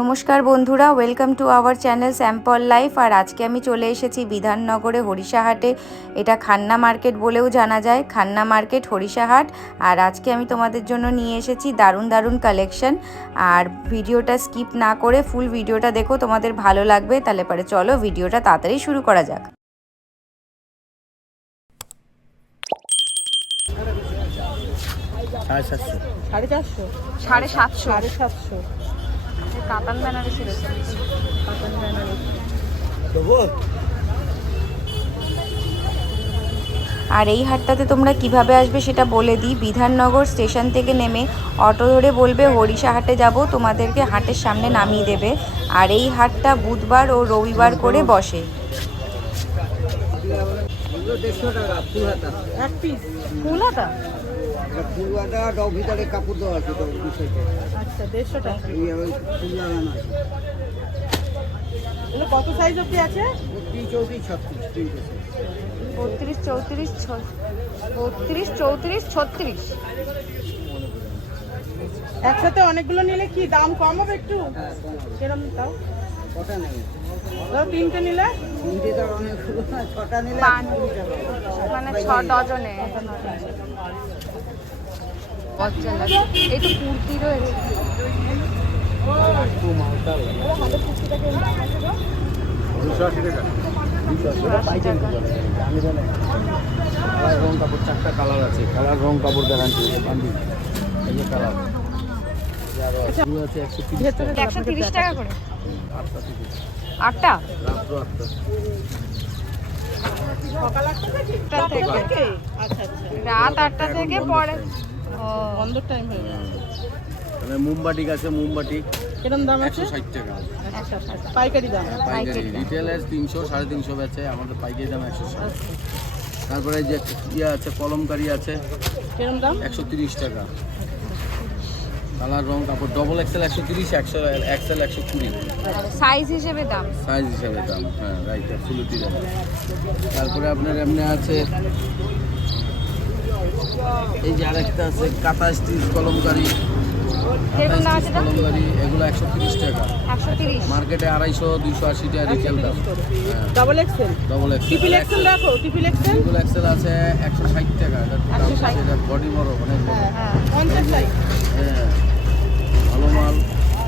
নমস্কার বন্ধুরা, welcome to our channel sample life. আর আজকে আমি চলে এসেছি বিধাননগরে হরিষাহাটে। এটা খান্না মার্কেট বলেও জানা যায়, খান্না মার্কেট হরিষাহাট। আর আজকে আমি তোমাদের জন্য নিয়ে এসেছি দারুণ দারুণ কালেকশন। আর ভিডিওটা স্কিপ না করে ফুল ভিডিওটা দেখো, তোমাদের ভালো লাগবে। তাহলে পরে চলো ভিডিওটা তাড়াতাড়ি শুরু করা যাক। সাড়ে চারশো, সাড়ে সাতশো, সাড়ে সাতশো। কাতান বেনারসি রয়েছে। আর এই হাটটাতে তোমরা কিভাবে আসবে সেটা বলে দিই। বিধাননগর স্টেশন থেকে নেমে অটো ধরে বলবে হরিষাহাটে যাব, তোমাদেরকে হাটের সামনে নামিয়ে দেবে। আর এই হাটটা বুধবার ও রবিবার করে বসে। এক পিস ফুল হাতা। কাপড় দেওয়া আছে আচ্ছা, 150 টাকা। ফুল লাগানো আছে। এগুলো কত সাইজ অবধি আছে? 32, 34, 32, 34, 36। একসাথে অনেকগুলো নিলে কি দাম কম হবে একটু? কিরম তাও? কটা নেই, ধরো তিনটে নিলে তিনটে তো অনেকগুলো না, ছটা নিলে মানে 6 ডজনে। এই তো কুর্তি রয়েছে। রং কাপড় 4টা কালার আছে, কালার রং কাপড় গ্যারান্টি। এই যে কালার আছে 130 টাকা করে। 8টা সকাল 8টা থেকে? আচ্ছা আচ্ছা, রাত 8টা থেকে পরে বন্ধ টাইম হয়ে গেছে। মানে মোমবাটি আছে, মোমবাটি কিরম দাম আছে? 160 টাকা পাইকারি দাম। পাইকারি। রিটেলের 300 350 বেচে, আমাদের পাইকারি দাম 160। তারপরে যে ইয়ে আছে কলমকারি আছে, কিরম দাম? 130 টাকা। কালার রং কাপড় ডবল এক্সেল 130, এক্সেল 120। সাইজ হিসেবে দাম। সাইজ হিসাবে দাম, হ্যাঁ রাইট, ফুলতি দাম। তারপরে আপনার এমনি আছে এই যে আরেকটা আছে কাঁথা স্টিচ কলমকারি, যেগুলো না আছে দাম কলমকারি, এগুলো 130 টাকা। 130। মার্কেটে 250 280 টাকা রিটেল দাম। হ্যাঁ double XL, double XL. Triple Excel রাখো, ট্রিপল এক্সেল। ট্রিপল এক্সেল আছে 160 টাকা। এটা বডি বড়, অনেক বড়। হ্যাঁ 50 সাইজ। হ্যাঁ ভালো মাল,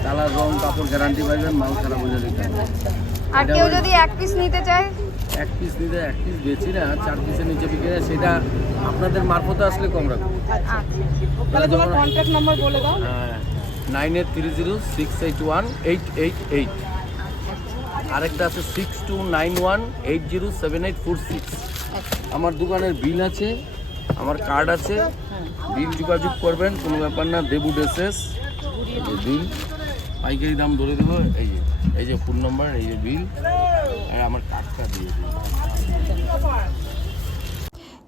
কালার রং কাপড় গ্যারান্টি পাইবেন, মাল খারাপ হয়ে যাবে। আর কেউ যদি এক পিস নিতে চায়? এক পিস নিতে, এক পিস বেচি না, 4 পিসের নিচে বিক্রি হয়, সেটা আপনাদের মারফতে আসলে কম রাখবো। আচ্ছা, তাহলে তোমার কন্ট্যাক্ট নাম্বার বলে দাও। 9830681888। আরেকটা আছে 6291807846। আমার দোকানের বিল আছে, আমার কার্ড আছে, বিল যোগাযোগ করবেন, কোনো ব্যাপার না। দেবু ড্রেসেস বিল, পাইকারি দাম ধরে দেবো। এই যে ফোন নম্বর, এই যে বিল, আমার কার্ডটা দিয়ে দেবো।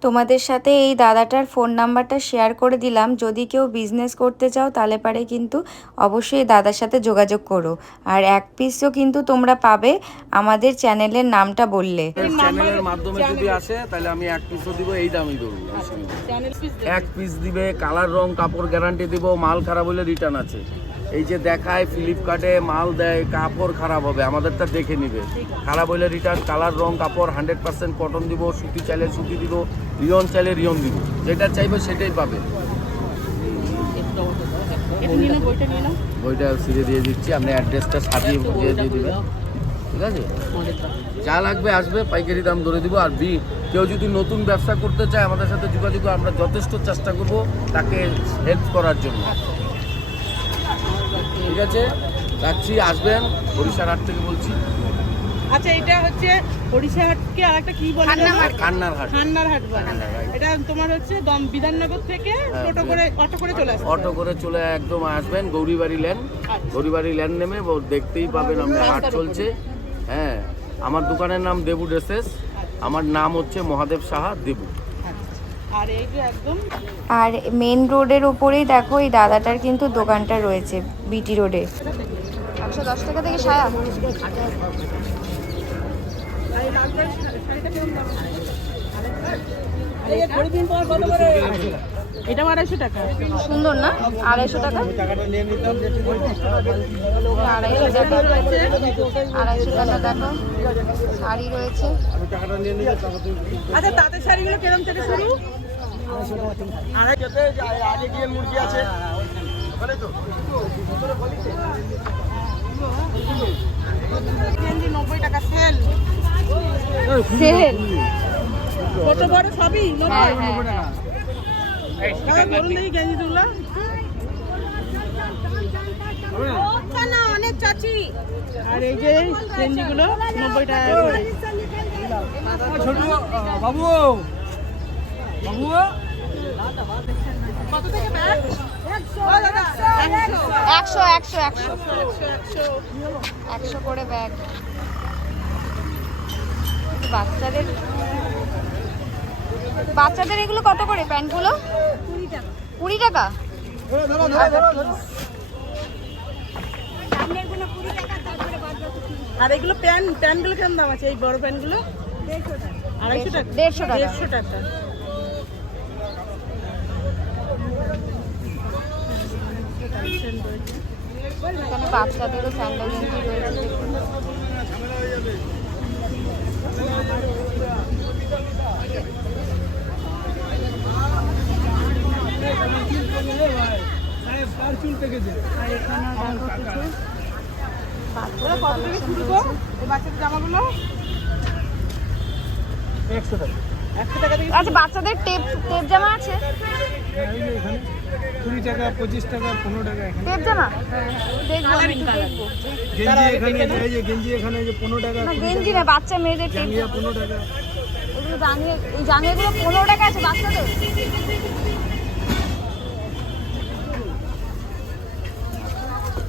তোমাদের সাথে এই দাদাটার ফোন নাম্বারটা শেয়ার করে দিলাম। যদি কেউ বিজনেস করতে চাও তাহলে পারে কিন্তু অবশ্যই দাদার সাথে যোগাযোগ করো। আর এক পিসও কিন্তু তোমরা পাবে আমাদের চ্যানেলের নামটা বললে। চ্যানেলের মাধ্যমে যদি আসে তাহলে আমি এক পিসও দিব, এই দামই দেবো। এক পিস দিবে, কালার রং কাপড় গ্যারান্টি দিব, মাল খারাপ হলে রিটার্ন আছে। এই যে দেখায় ফ্লিপকার্টে মাল দেয়, কাপড় খারাপ হবে, আমাদেরটা দেখে নিবে, খারাপ হলে রিটার্ন। কালার রং কাপড় 100% কটন দিব, সুতি চাইলে সুতি দিব, রিয়ন চাইলে রিয়ন দিব, যেটা চাইবে সেটাই পাবে। বইটা সিরে দিয়ে দিচ্ছি, আপনি অ্যাড্রেসটা সাজিয়ে দিয়ে দিবেন, ঠিক আছে? যা লাগবে আসবে, পাইকারি দাম ধরে দিব। আর কেউ যদি নতুন ব্যবসা করতে চায় আমাদের সাথে যোগাযোগ, আমরা যথেষ্ট চেষ্টা করব তাকে হেল্প করার জন্য, ঠিক আছে? রাখছি, আসবেন। হরিষাহাট থেকে বলছি। আচ্ছা, এটা হচ্ছে হরিষাহাটকে আরেকটা কি বলে? খান্নার হাট। খান্নার হাট বলে। এটা তোমার হচ্ছে বিধাননগর থেকে অটো করে চলে আসবে। অটো করে চলে একদম আসবেন গৌরীবাড়ি লেন। গৌরীবাড়ি লেন নেমে দেখতেই পাবেন আমরা হাট চলছে। হ্যাঁ, আমার দোকানের নাম দেবু ড্রেসেস, আমার নাম হচ্ছে মহাদেব সাহা দেবু। আর এই যে একদম আর মেন রোডের ওপরেই দেখো এই দাদাটার কিন্তু দোকানটা রয়েছে, বিটি রোডে। 110 টাকা থেকে সায়া। এটা 250 টাকা। সুন্দর না? 250 টাকা। 250 টাকা দেখো, শাড়ি রয়েছে। আচ্ছা তাঁতের শাড়িগুলো কিরকম থেকে শুরু? গেঞ্জি 90 টাকা সেল। সেল। ছোট বড় সবই 90 হ্যাঁ, টাকা। দাদা বলুন দেখি গেঞ্জিগুলো। অনেক চাচি। আর এই যে গেঞ্জিগুলো 90 টাকা করে। বাবু বাবু কত থেকে ব্যাগ? 100 করে ব্যাগ। বাচ্চাদের এগুলো কত করে প্যান্টগুলো? 20 টাকা। আর এগুলো প্যান্টগুলো কেমন দাম আছে? এই বড় প্যান্টগুলো 250 টাকা। 150 টাকা। 150 টাকা। এখানে বাচ্চাদেরও স্যান্ডেল গেঞ্জি রয়েছে দেখুন। আর এখানেও দেখো কিছু বাচ্চাদের কত থেকে শুরু গো এই বাচ্চাদের জামাগুলো? 100 টাকা। 100 টাকা থেকে। আচ্ছা, বাচ্চাদের টেপ জামা আছে? এই যে এখানে 20 টাকা 25 টাকা 15 টাকা এখানে টেপ জামা দেখবো, আমি একটু দেখবো। গেঞ্জি এখানে এই যে গেঞ্জি এখানে এই যে 15 টাকা না গেঞ্জি না, বাচ্চা মেয়েদের টেপ। জাঙ্গিয়া 15 টাকা। এগুলো জাঙ্গিয়া, এই জাঙ্গিয়াগুলো 15 টাকা আছে বাচ্চাদের।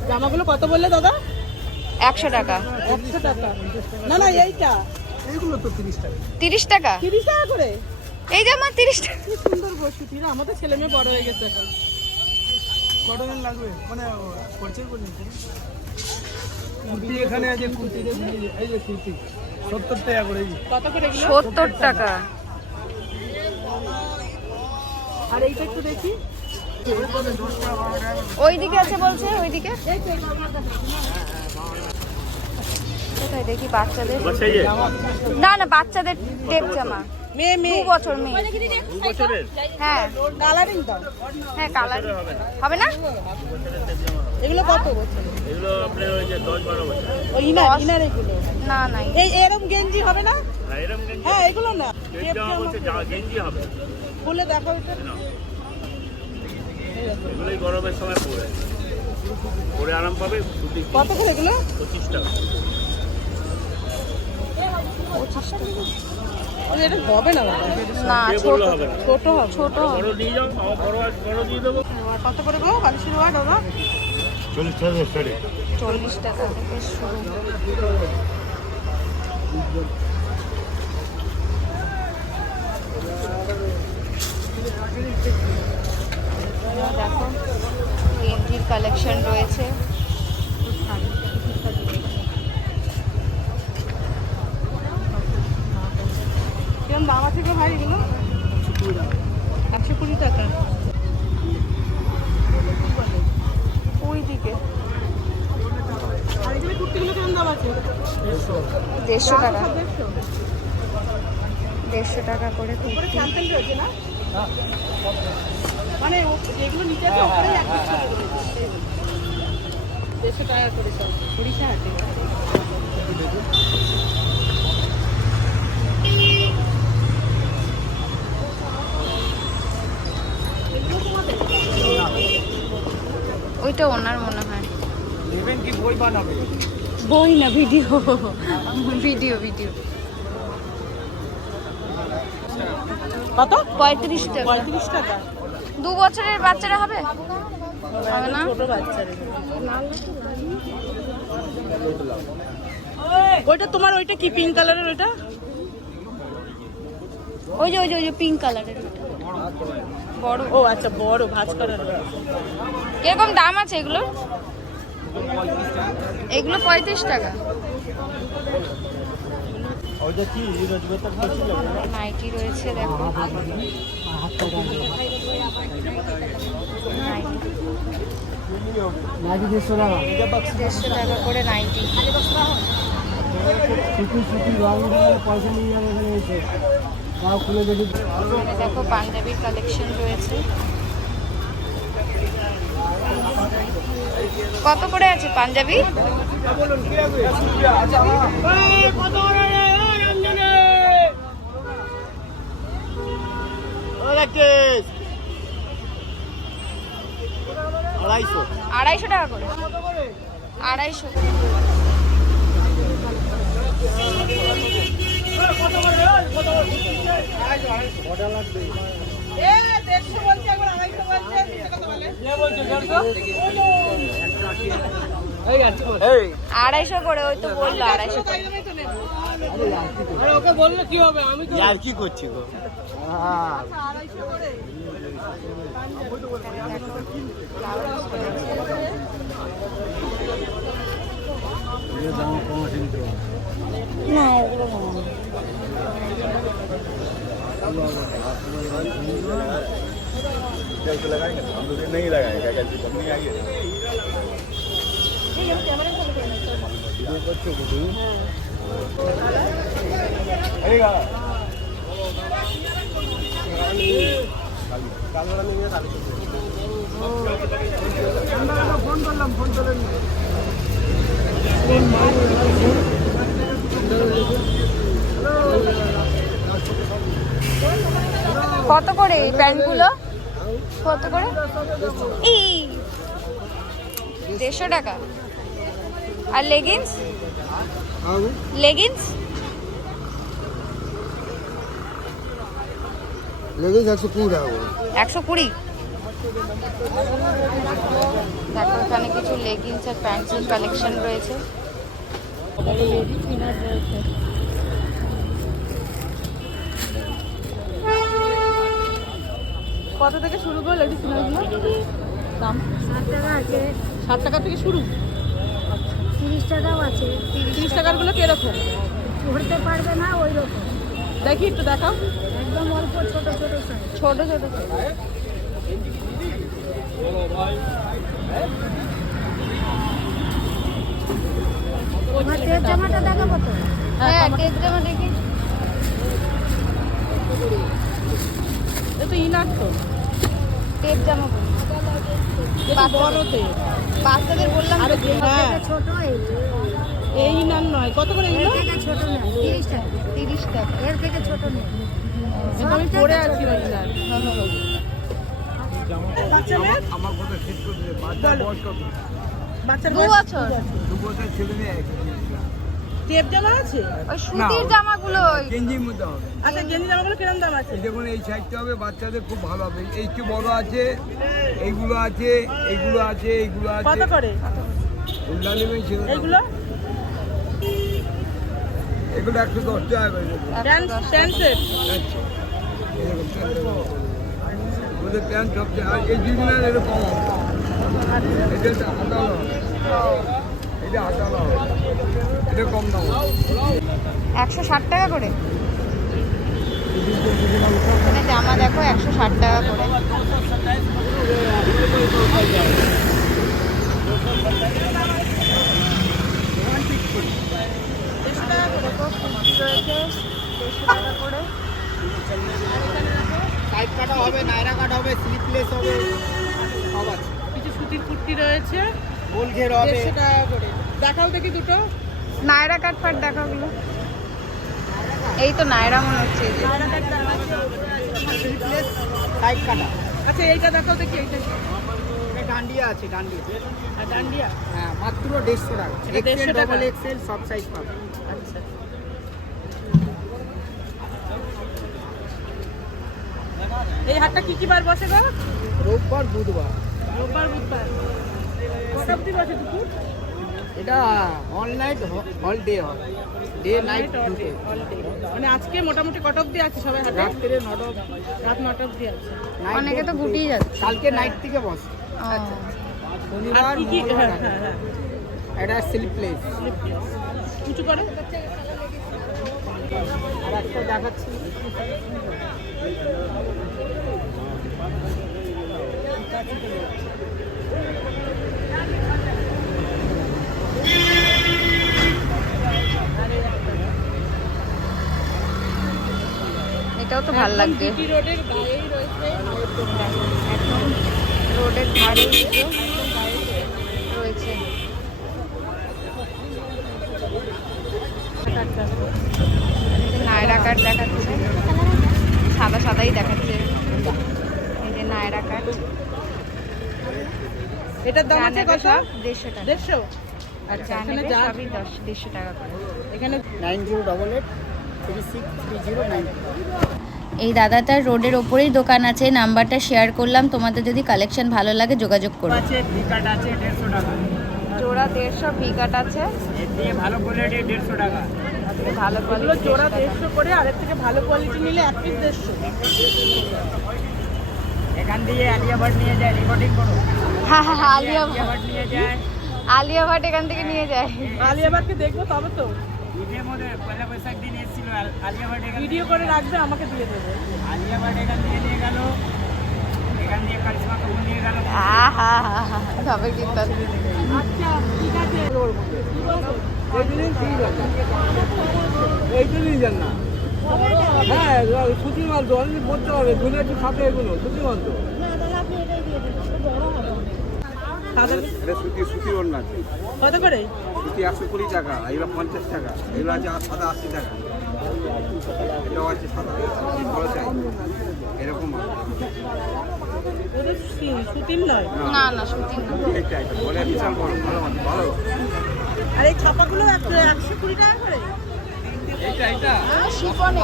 জামাগুলো কত বললে দাদা? 100 টাকা। 100 টাকা। না না এইটা এইগুলো তো 30 টাকা। 30 টাকা 30 টাকা করে। এই জামা 30 টাকা। কি সুন্দর বসতি না, আমাদের ছেলে মেয়ে বড় হয়ে গেছে এখন। কটনের লাগবে মানে পরিচয় করে নিতে। কুর্তি এখানে আছে, কুর্তি এই যে কুর্তি 70 টাকা করে। এই যে কত করে এগুলো? 70 টাকা। আর এইটা একটু দেখি। ওইদিকে আছে বলছে, ওইদিকে কোথায় দেখি বাচ্চাদের? না না, বাচ্চাদের টেপ জামা। মেয়ে 2 বছর মেয়ে। হ্যাঁ কালারিং দাও। হ্যাঁ, কালার হবে না? এগুলো কত বছর? এগুলো আপনার ওই যে 10-12 বছর। ওই ইনার এগুলো। না না, এই এরকম গেঞ্জি হবে না? হ্যাঁ, এরকম গেঞ্জি হ্যাঁ এগুলো না। টেপ জামা বলছে গেঞ্জি হবে। খুলে দেখো এটা। এগুলোই গরমের সময় পরে আরাম পাবে। সুতি কত করে এগুলো? 25 টাকা। ওই এটা হবে না বাবা। না কে ছোট বললো হবে না? ছোট হবে। ছোট বড় নিয়ে যাও, বড় দিয়ে দেবো। কত করে গো বালিশের ওয়াট দাদা? 40 টাকা স্টার্টিং। 40 টাকা থেকে শুরু। দেখো গেঞ্জির কালেকশন রয়েছে। কিরম দাম আছে গো ভাই এগুলো? 120 টাকা। ওইদিকে আর এগুলো কুর্তিগুলো কিরম দাম আছে? 150 টাকা। 150 150 টাকা করে উপরে কুর্তি। স্যাম্পল রয়েছে না? মানে যেগুলো নিচে আছে ওপরেই এক পিস করে রয়েছে। 150 টাকা করে সব সরিষা হাটে। ওইটা ওনার মনে হয়। নেবেন কি বই বানাবে? বই না, ভিডিও ভিডিও ভিডিও। কত? 35 টাকা। 35 টাকা। 2 বছরের বাচ্চারা হবে? হবে না? ছোট বাচ্চাদের। ওইটা তোমার ওইটা কি পিঙ্ক কালারের ওইটা? ওই যে পিঙ্ক কালারের বড়। ও আচ্ছা বড় ভাঁজ কালার। কিরকম দাম আছে এগুলোর? এগুলো 35 টাকা। নাইটি রয়েছে দেখো, নাইটি 150 টাকা করে নাইটি। এখানে দেখো পাঞ্জাবির কালেকশন রয়েছে। কত করে আছে পাঞ্জাবি? আড়াইশো টাকা করে, 250 করে। আড়াইশো করে, ওই তো বললো 250 করে। ওকে বললে কি হবে, আমি তো আর কি করছি গো? না এগুলো नहीं लगाएगा कंपनी आई है কত করে এই প্যান্টগুলো? কত করে? 150 টাকা। আর লেগিংস? লেগিংস 120 টাকা। 120। দেখো এখানে কিছু লেগিংস আর প্যান্টসের কালেকশন রয়েছে। কত থেকে শুরু করে লেডিস ফিনারগুলো? দাম 7 টাকা আছে। 7 টাকা থেকে শুরু? 30 টাকাও আছে। 30 টাকারগুলো কিরকম? ধরতে পারবে না ওই রকম, দেখি একটু দেখাও। একদম অল্প ছোট ছোট সাইজ। ছোট ছোট ছোট। তোমার টেপ জামাটা দেখাবো তো? হ্যাঁ টেপ জামা দেখি। এ তো ইনার তো। টেপ জামা বলি। এটা বড়তে। বাচ্চাদের বললাম আরে হ্যাঁ, ছোট এই ইনার নয়। কত করে এর ইনার? থেকে ছোট নেই 30 টাকা। 30 টাকা। এর থেকে ছোট নেই। এটা আমি পরে আছি ওই ইনার। আমার কথা ঠিক করে দে, বাচ্চা বয়স কত? বাচ্চার 2 বয়স বছর। 2 বছর ছেলে মেয়ে একই জিনিস না। টেপ জামা আছে? ওই সুতির জামাগুলো গেঞ্জির মধ্যে হবে। আচ্ছা, গেঞ্জি জামাগুলো কিরকম দাম আছে? এই দেখুন এই সাইজটা হবে বাচ্চাদের খুব ভালো হবে। এই একটু বড় আছে, এইগুলো আছে, এইগুলো আছে, এইগুলো আছে। কত করে উল্লা নেবেন ছিল। এইগুলো? এগুলো 110 টাকা করে দেবো। Pant set? আচ্ছা। এরকম প্যান্ট দেবো। ওদের প্যান্ট সবচেয়ে, আর এই জিনিস এটা কম হবে। এটা হাতালো হবে। এটা হাতালো হবে। এটা কম দাম হবে। 160 টাকা করে। এখানে জামা দেখো 160 টাকা করে। সাইড কাটা হবে, নায়রা কাট হবে, স্লিপলেস হবে, সব আছে। কিছু সুতির কুর্তি রয়েছে, গোল ঘের হবে। 150 টাকা করে। দেখাও দেখি দুটো। নায়রা কাট ফাট দেখাও গুলো। এই তো নায়রা মনে হচ্ছে এই যে। স্লিপলেস সাইড কাটা। আচ্ছা, এইটা দেখাও দেখি। এইটা এটা ডান্ডিয়া আছে, ডান্ডিয়া। আর ডান্ডিয়া? হ্যাঁ, মাত্র 150 টাকা। এটা 150 টাকা। ডবল এক্সেল সব সাইজ পাবে। আচ্ছা, এই হাটটা কি কি বার বসে গো? রোববার, বুধবার। রোববার, বুধবার। কটা অবধি বসে দুপুর? এটা অল নাইট অল ডে হয়। Day night All day, all day। মানে আজকে মোটামুটি কটা অবধি আছে সবাই হাটে? রাত্রে 9টা রাত 9টা অবধি আছে। অনেকে তো গুটিয়ে যাচ্ছে। কালকে নাইট থেকে বসে। আর শনিবার, কি কি? মঙ্গলবার হ্যাঁ, হ্যাঁ, হ্যাঁ। এটা স্লিপলেস। উঁচু করে। আর একটা দেখাচ্ছি। এটাও তো ভালো লাগবে, জিটি রোডের গায়েই রয়েছে আয়ের দোকান। একদম রোডের ধারে রয়েছে। নায়রা কাট দেখাচ্ছে, সাদা সাদাই দেখাচ্ছে। এই যে নায়রা কাট, এটার দাম আছে কত? 150 টাকা। 150। আর আচ্ছা, যা এখানে নেবে যা সবই 150 টাকা করে। এখানে 9088363090। এই দাদাটার রোডের ওপরেই দোকান আছে, নাম্বারটা শেয়ার করলাম, তোমাদের যদি কালেকশন ভালো লাগে যোগাযোগ করো। আছে ভি কাট আছে 150 টাকা। জোড়া 150, ভি কাট আছে, এর দিয়ে ভালো কোয়ালিটি 150 টাকা। আজকে ভালো এগুলো কোয়ালিটি জোড়া 150 করে, আর এর থেকে ভালো কোয়ালিটি নিলে এক পিস 150। এখান দিয়ে আলিয়া ভাট নিয়ে যায়, রেকর্ডিং করো। হ্যাঁ হ্যাঁ আলিয়া আলিয়া ভাট নিয়ে যায়। আলিয়া ভাট এখান থেকে নিয়ে যায়। আলিয়াবাদকে দেখবো তবে তো। ঈদের মধ্যে পয়লা বৈশাখ দিন এসেছিল আলিয়া ভাট, এখান ভিডিও করে রাখবে, আমাকে দিয়ে দেবে। আলিয়া ভাট এখান দিয়ে নিয়ে গেল, এখান দিয়ে কারিশমা কাপুর নিয়ে গেল। তবে কিন্তু আচ্ছা ঠিক আছে। এই জন্যই জান না। হ্যাঁ, সুতি মাল তো অনেক বলতে হবে, ধুলে একটু খাবে এগুলো, সুতি মাল তো। এটা সুতির ওড়না আছে। কত করে? সুতি 120 টাকা, এগুলো 50 টাকা, এগুলো আছে সাদা 80 টাকা, এটাও আছে সাদা, বড় চাই এরকম ওদের সুতির নয়। না না সত্যি না। এইটা বলে বিশাল বড়, ভালো মাল, ভালো। আর এই ছাপাগুলো 120 টাকা করে। এটা শিফনে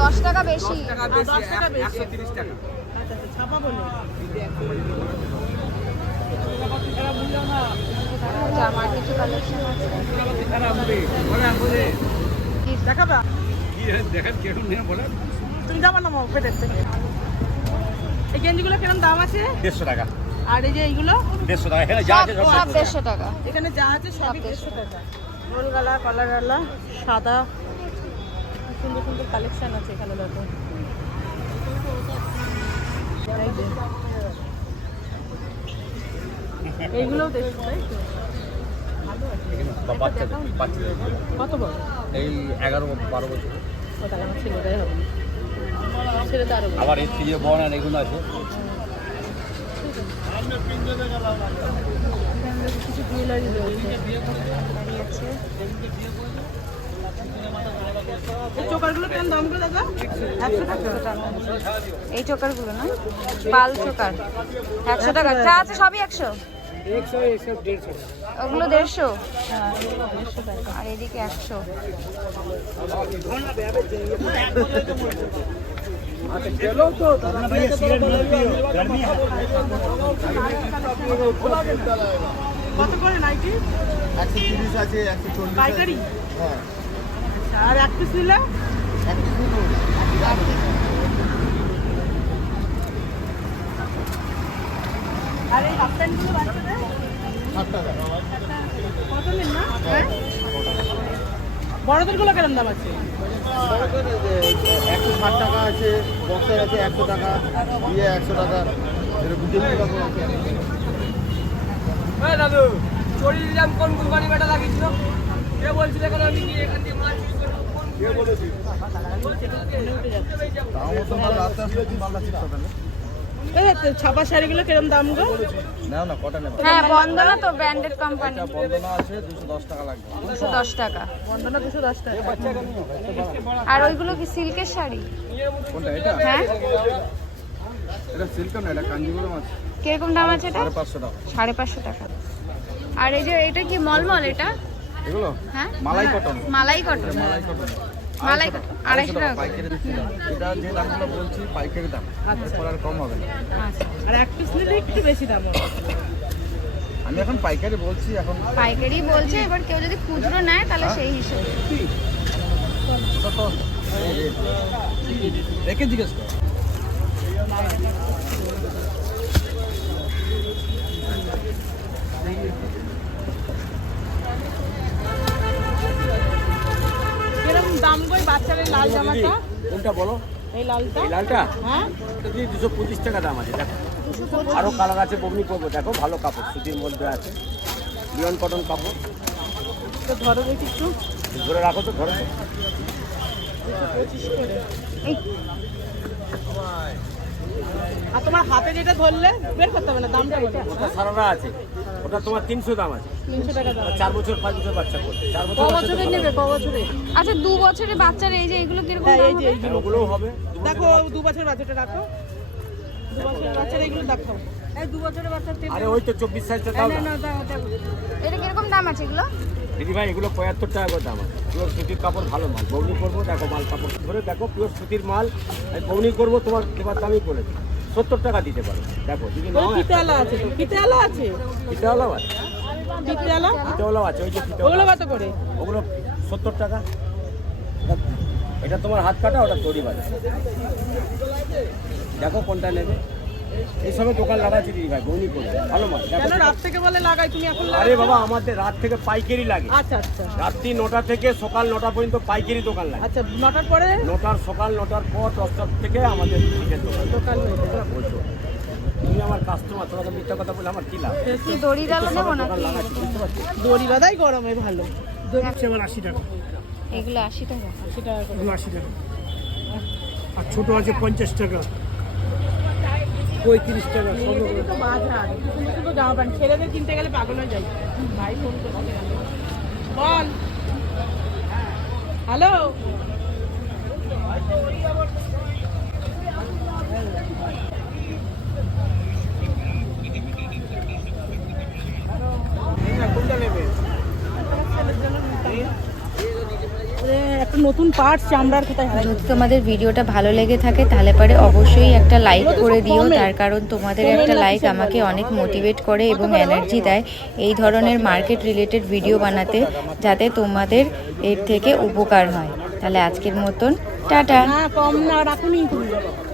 10 টাকা বেশি। টাকা বেশি, 130 টাকা। আচ্ছা আচ্ছা, ছাপা বলে। জামার কিছু কালেকশন আছে। দেখাবা? দেখেন কেমন নিয়ে বলে। তুমি যাবা না পেটের থেকে? এই গেঞ্জিগুলো কিরকম দাম আছে? 150 টাকা। আর এই যে এইগুলো 150 টাকা। এখানে যা আছে সব 150 টাকা। এখানে যা আছে সবই 150 টাকা। গোল গালা, কলার গালা, সাদা, সুন্দর সুন্দর কালেকশন আছে এখানে। দেখো এই যে এইগুলোও দেখো, তাই তো? বাচ্চাদের কত বড়? এই 11-12 বছর। ও তাহলে আমার ছেলেটাই হবে। ছেলে তো আরো বড়। আবার এর থেকে বড় আর এগুলো আছে। কিছু জুয়েলারি রয়েছে। এই চোকারগুলো কেমন দাম করে দাদা? 100 টাকা। এই চোকারগুলো না, পাল চোকার 100 টাকা। যা আছে সবই 100। 100 ওগুলো 150 হ্যাঁ, 150 টাকা। আর এদিকে 100। কত করে নাইটি? 130 আছে, 140 পাইকারি? হ্যাঁ, আচ্ছা, আর এক পিস নিলে? আর এই হাফ প্যান্টগুলো বাচ্চাদের? 60 টাকা। কত নিন না? হ্যাঁ? বড়দেরগুলো কেমন দাম আছে? 160 টাকা আছে, বক্সের আছে 100 টাকা, 100 টাকা, এরকম বিভিন্ন রকম আছে। দাদু চড়িয়ে দিলাম, কোন কোম্পানি বেটা লাগিয়েছিল? কে বলছিল এখন আমি কি এখান থেকে মাল চুরি করব? কে বলেছিল? তাও মতো মাল রাস্তা আসলে কি মাল আছে তাহলে? এই ছাপা শাড়িগুলো কিরম দাম গো? নাও না, কটা নেব? হ্যাঁ বন্দনা তো ব্র্যান্ডেড কোম্পানি। এটা বন্দনা আছে 210 টাকা লাগবে। 210 টাকা। বন্দনা 210 টাকা। আর ওইগুলো কি সিল্কের শাড়ি? কোনটা এটা? হ্যাঁ, এটা সিল্ক না, এটা কাঞ্জিপুরম আছে। কিরকম দাম আছে এটা? 550 টাকা। 550 টাকা। আর এই যে এটা কি মলমল এটা? এগুলো হ্যাঁ মালাই কটন। মালাই কটন। মালাই কটন। মালাই কটন 250 টাকা করে। পাইকারি দিচ্ছি না। এটা যে দামগুলো বলছি পাইকারি দাম, এরপর আর কম হবে না। আচ্ছা, আর এক পিস নিলে একটু বেশি দাম হবে। আমি এখন পাইকারি বলছি, এখন পাইকারি বলছে, এবার কেউ যদি খুচরো নেয় তাহলে সেই হিসেবে। কত রেখে জিজ্ঞেস কর। কিরম দাম বাচ্চার এই লাল জামাটা, কোনটা বলো? এই লালটা, এই লালটা হ্যাঁ 225 টাকা দাম আছে। দেখো আরো কালার আছে, বগনি করবো। দেখো ভালো কাপড়, সুতির মধ্যে আছে, লিওন কটন কাপড়। তো ধরো দেখি একটু, ধরে রাখো তো, ধরো তো। 25 করে। আর তোমার হাতে যেটা ধরলে বের করতে হবে না, দামটা এটা ওটা সারারা আছে, ওটা তোমার 300 দাম আছে। 300 টাকা দাম। 4 বছর 5 বছর বাচ্চা করছে, 4 বছর ক বাচ্চা বছরের নেবে, ক বছরের? আচ্ছা 2 বছরের বাচ্চার এই যে এগুলো কিরকম হ্যাঁ, দাম এই যে হবে? এইগুলো ওগুলোও হবে। দেখো 2 বছরের বাচ্চাটা রাখো, 2 বছরের বাচ্চার এইগুলো দেখো। এই 2 বছরের বাচ্চার আরে ওই তো 24 সাইজটা দাও না। এটা কিরকম দাম আছে এগুলো? দিদি ভাই এগুলো 75 টাকা করে দাম আছে। পিওর সুতির কাপড়, ভালো মাল। বৌনি করবো, দেখো মাল কাপড় ধরে দেখো, পিওর সুতির মাল। আমি বৌনি করবো, তোমার এবার দামই করে 70 টাকা দিতে পারো। দেখো যদি ওই নাও, ফিতেওয়ালা আছে তো, ফিতেওয়ালা আছে, ফিতেওয়ালাও আছে, ফিতেওয়ালা ফিতেওয়ালাও আছে। ওই যে ওগুলো ফিতেওয়ালা, কত করে? ওগুলো 70 টাকা। এটা তোমার হাত কাটা, ওটা তৈরি বাজে। দেখো কোনটা নেবে। এই সময় দোকান লাগাচ্ছি দিদি ভাই, বৌনি করবো, ভালো মাল। দেখো কেন রাত থেকে বলে লাগাই, তুমি এখন লাগাও? আরে বাবা, আমাদের রাত থেকে পাইকারি লাগে। আচ্ছা আচ্ছা রাত্রি 9টা থেকে সকাল 9টা পর্যন্ত পাইকারি দোকান লাগে। আচ্ছা, 9টার পরে সকাল 9টার পর 10টার থেকে আমাদের নিজের দোকান। দোকান হয়ে যাবে। বলছো তুমি আমার কাস্টমার, তোমাকে মিথ্যা কথা বলে আমার কি লাভ? কি দড়ি ডালা নেবো না? দোকান লাগাচ্ছি, বুঝতে পারছো? দড়ি বাঁধাই গরমে ভালো। আবার 80 টাকা, এগুলো 80 টাকা। 80 টাকা করে। এগুলো 80 টাকা। আর ছোট আছে 50 টাকা, 35 টাকা, সব রকম। মেয়েদেরই তো বাজার, সুন্দর সুন্দর জামা প্যান্ট, ছেলেদের কিনতে গেলে পাগল হয়ে যায়। ভাই ফোন করছে, বল। হ্যালো, একটা নতুন পার্ট চামড়ার কোথায় হারাই। যদি তোমাদের ভিডিওটা ভালো লেগে থাকে তাহলে পরে অবশ্যই একটা লাইক করে দিও, তার কারণ তোমাদের একটা লাইক আমাকে অনেক মোটিভেট করে এবং এনার্জি দেয় এই ধরনের মার্কেট রিলেটেড ভিডিও বানাতে, যাতে তোমাদের এর থেকে উপকার হয়। তাহলে আজকের মতন টাটা। না কম না, রাখুনি তুমি।